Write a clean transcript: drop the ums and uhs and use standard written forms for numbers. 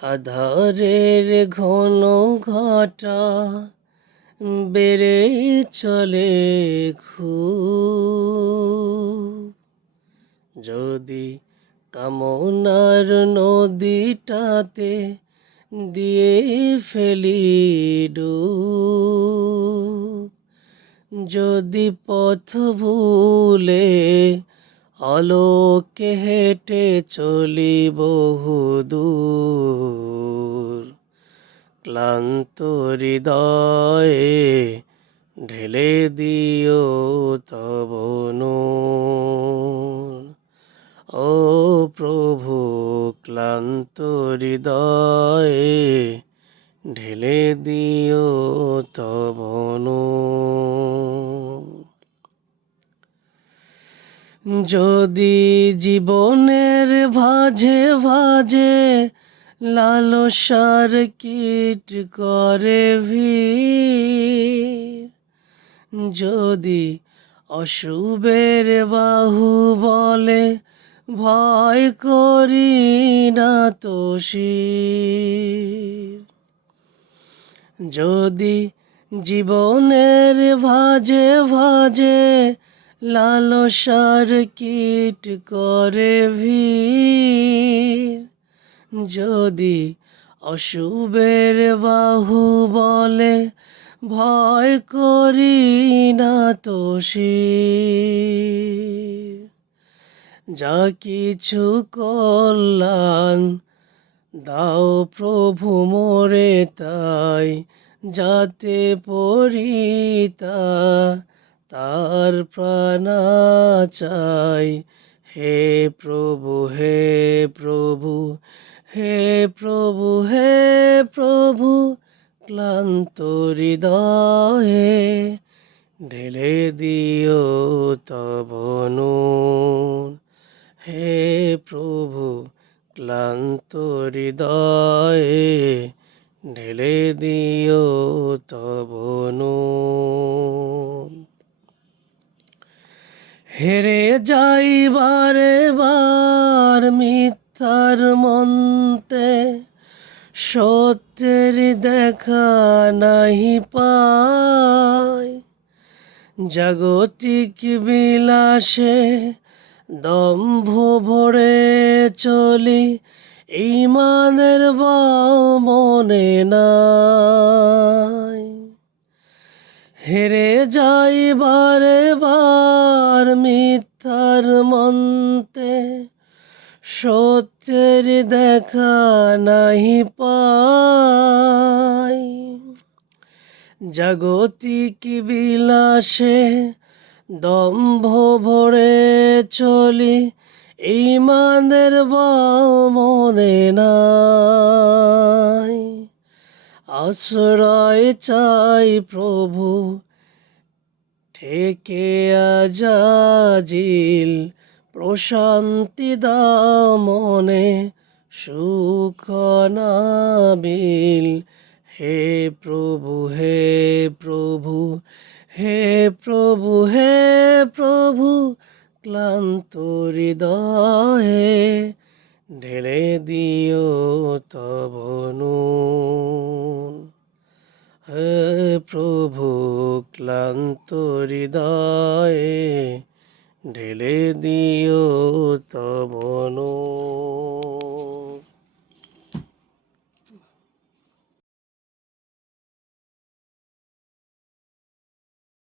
আধারের ঘন ঘটা বেড়ে চলে খুব, যদি কামনার নদীটাতে দিয়ে ফেলি ডুব, যদি পথ ভুলে আলোকে হেঁটে চলি বহুদূর, ক্লান্ত হৃদয়ে ঢেলে দিও তব নূর। ও প্রভু, ক্লান্ত হৃদয়ে ঢেলে দিও তব নূর। যদি জীবনের ভাঁজে ভাঁজে লালসার কীট করে ভিড়, যদি অশুভের বাহু বলে ভয় করি না তো শির, যদি জীবনের ভাঁজে ভাঁজে লালসার কীট করে ভিড়, যদি অশুভের বাহু বলে ভয় করি না তো শির, যা কিছু কল্যাণ দাও প্রভু মোরে তাই, যাতে পরিতা তার প্রাণ চাই। হে প্রভু, হে প্রভু, হে প্রভু, হে প্রভু, ক্লান্ত হৃদয়ে ঢেলে দিও তব নূর। হে প্রভু, ক্লান্ত হৃদয়ে ঢেলে দিও তব নূর। হেরে যাই বারে বার মিথ্যার মন্তে, সত্যের দেখা নাহি পাই, জাগতিক বিলাসে দম্ভ ভরে চলি, ঈমানের বল মনে নাই। হেরে যাই বারে বার মিথ্যার মন্তে, সত্যের দেখা নাহি পাই, জাগতিক বিলাসে দম্ভ ভরে চলি, ঈমানের বল মনে নাই। আশ্রয় চাই প্রভু ঠেকে আজাজিল, প্রশান্তি দাও মনে সুখ নাবিল। হে প্রভু, হে প্রভু, হে প্রভু, হে প্রভু, ক্লান্ত হৃদয়ে ঢেলে দিও তব নূর। হে প্রভু, ক্লান্ত হৃদয়ে ঢেলে দিও তব নূর।